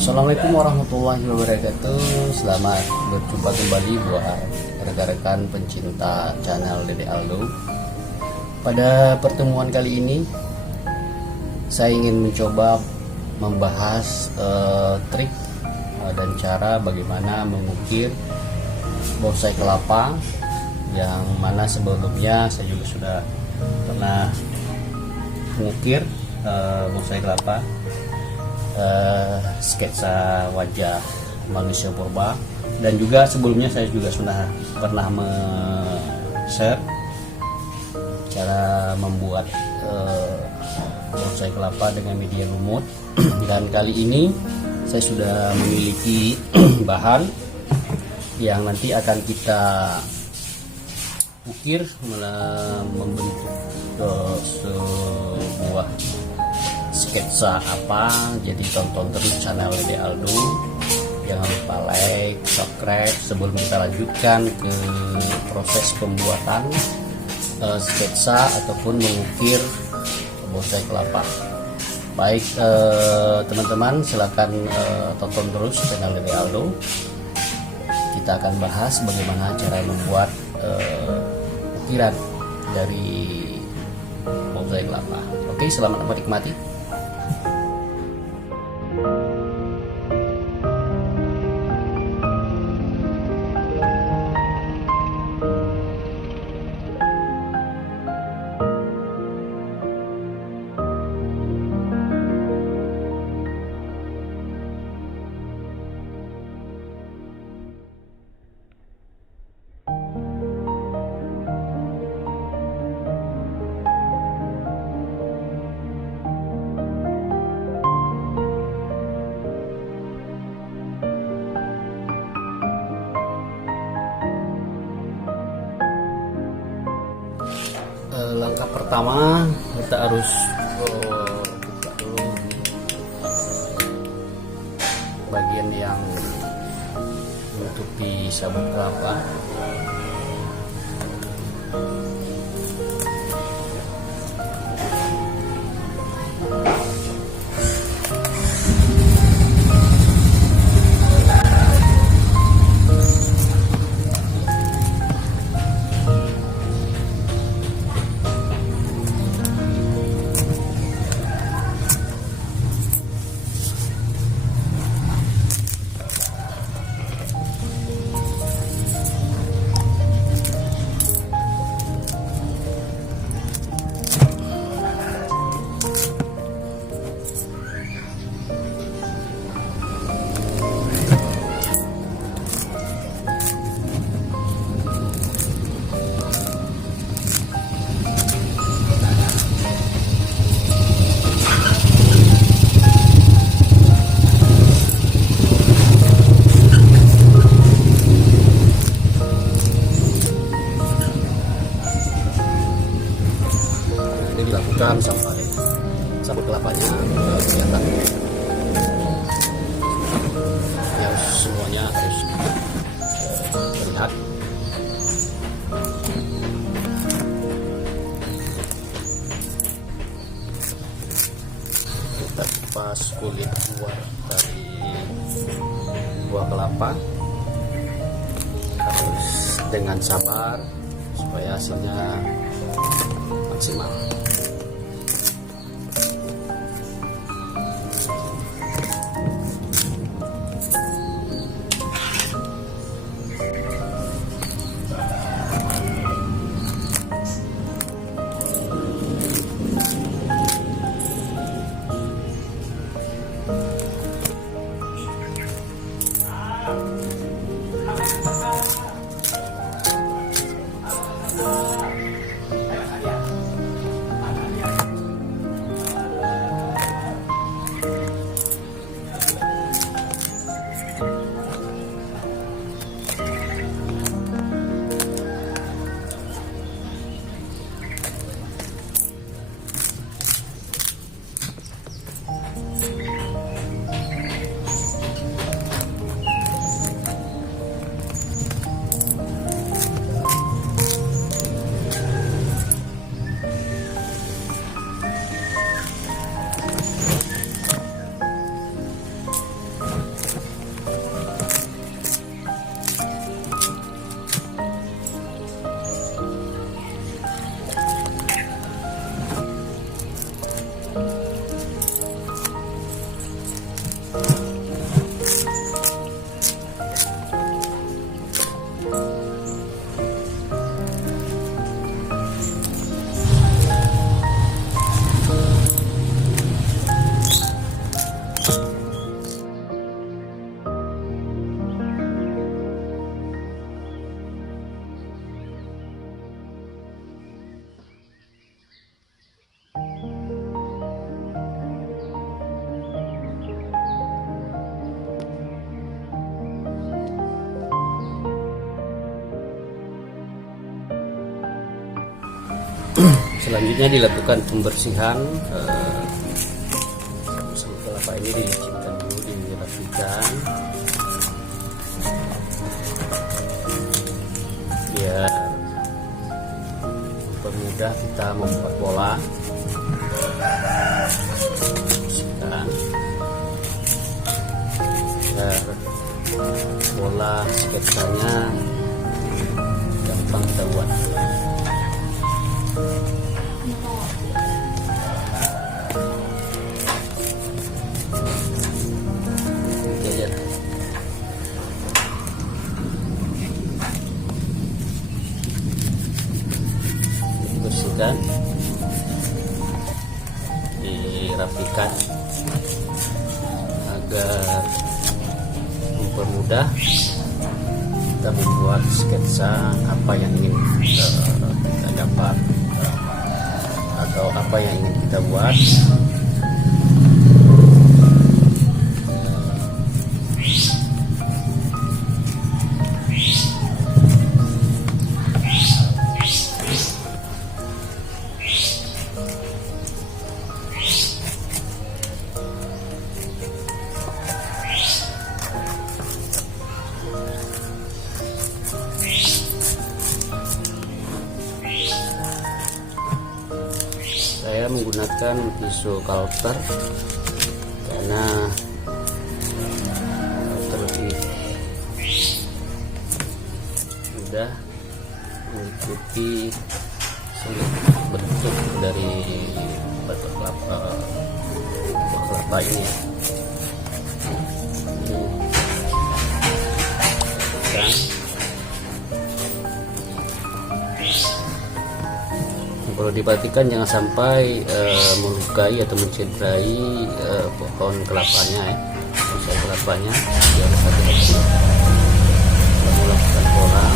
Assalamualaikum warahmatullahi wabarakatuh. Selamat berjumpa kembali buat rekan-rekan pencinta channel Dede Aldo. Pada pertemuan kali ini saya ingin mencoba membahas trik dan cara bagaimana mengukir bonsai kelapa, yang mana sebelumnya saya juga sudah pernah mengukir bonsai kelapa, sketsa wajah manusia purba, dan juga sebelumnya saya juga sudah pernah share cara membuat bonsai kelapa dengan media lumut. Dan kali ini saya sudah memiliki bahan yang nanti akan kita ukir membentuk sebuah sketsa apa. Jadi tonton terus channel Dede Aldo, jangan lupa like, subscribe sebelum kita lanjutkan ke proses pembuatan sketsa ataupun mengukir bonsai kelapa. Baik teman-teman, silakan tonton terus channel Dede Aldo. Kita akan bahas bagaimana cara membuat ukiran dari bonsai kelapa. Oke, selamat menikmati. Langkah pertama, kita harus buka dulu bagian yang menutupi sabut kelapa. Dilakukan sampai sabut kelapanya kelihatan. Ya, semuanya harus terlihat. Kita kupas kulit luar dari buah kelapa, harus dengan sabar supaya hasilnya maksimal. Selanjutnya dilakukan pembersihan. Kelapa ini dilicitkan dulu, dirapikan biar mempermudah kita membuat pola. Biar pola sketsanya gampang kita buat. Bersihkan, dirapikan agar mempermudah kita membuat sketsa apa yang ingin kita dapat atau apa yang ingin kita buat. Saya menggunakan pisau kalper karena lebih mudah mengikuti bentuk dari batok kelapa ini. Perlu diperhatikan jangan sampai melukai atau mencederai pohon kelapanya ya, bonsai kelapanya. Biar hati-hati melakukan pola.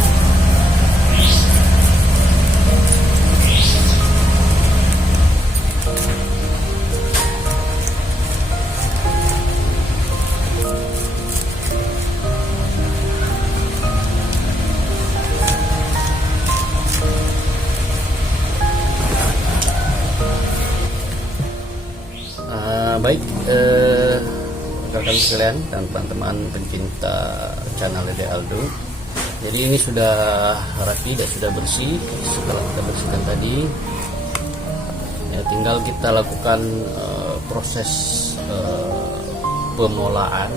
Baik, rekan sekalian dan teman-teman pencinta channel Dede Aldo, jadi ini sudah rapi dan sudah bersih. Setelah kita bersihkan tadi ya, tinggal kita lakukan proses pemolahan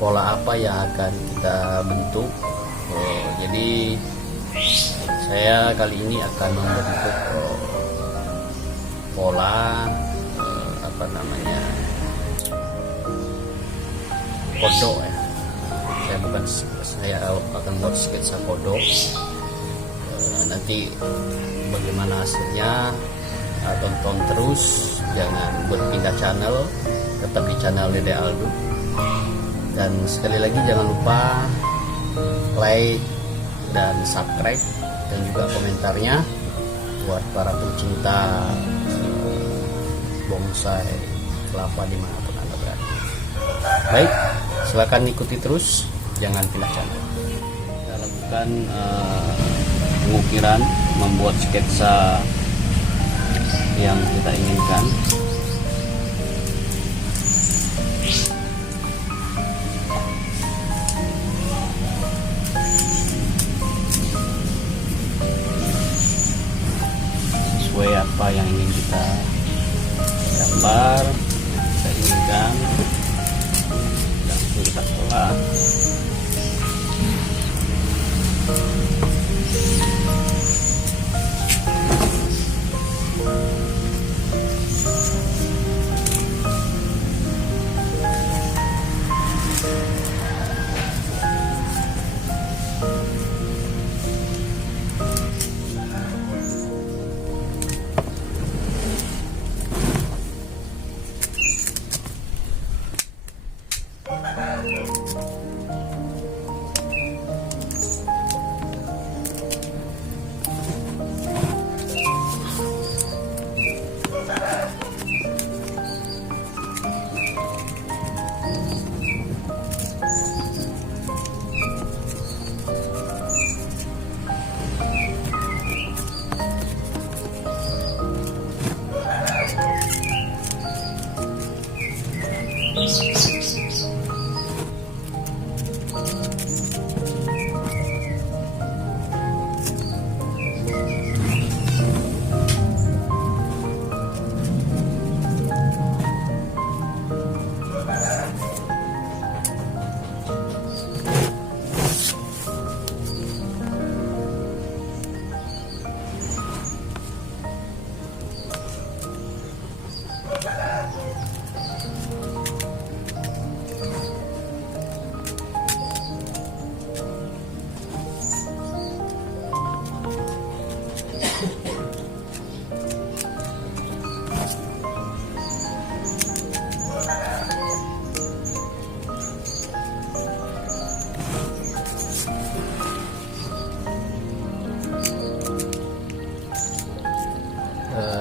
pola apa yang akan kita bentuk. Jadi saya kali ini akan membentuk pola kodok ya. Saya akan buat sketsa kodok. Nanti bagaimana hasilnya tonton terus, jangan berpindah channel, tetap di channel Dede Aldo. Dan sekali lagi jangan lupa like dan subscribe dan juga komentarnya buat para pencinta bonsai kelapa dimanapun Anda berada. Baik, silakan ikuti terus, jangan pindah channel. Kita lakukan pengukiran, membuat sketsa yang kita inginkan. Sesuai apa yang ingin kita gambar, kita inginkan, langsung kita pola.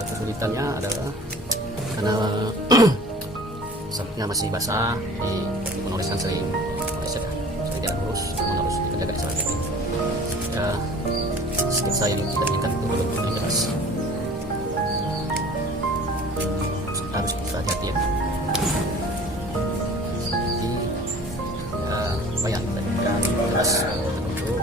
Kesulitannya adalah karena sabuknya masih basah, di penulisan sering tidak lurus, harus dijaga di salah satu. Ya, sketsa yang kita inginkan itu belum yang jelas, harus kita hati-hati ya. Jadi ya lumayan dan jelas untuk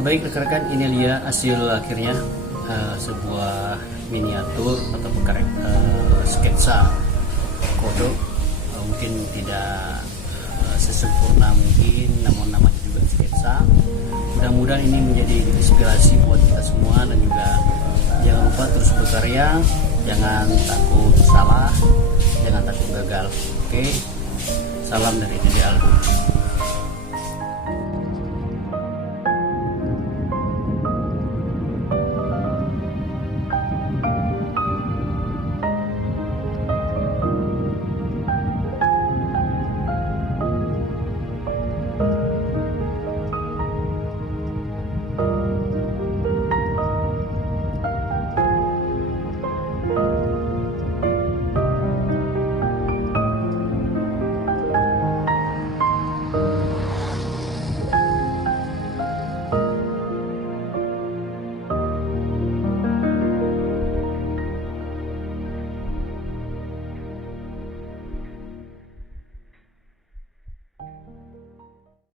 baik rekan-rekan, ini dia hasil akhirnya, sebuah miniatur atau sketsa kodo. Mungkin tidak sesempurna mungkin, namun namanya juga sketsa. Mudah-mudahan ini menjadi inspirasi buat kita semua, dan juga jangan lupa terus berkarya, jangan takut salah, jangan takut gagal. Oke, salam dari Dede Aldo.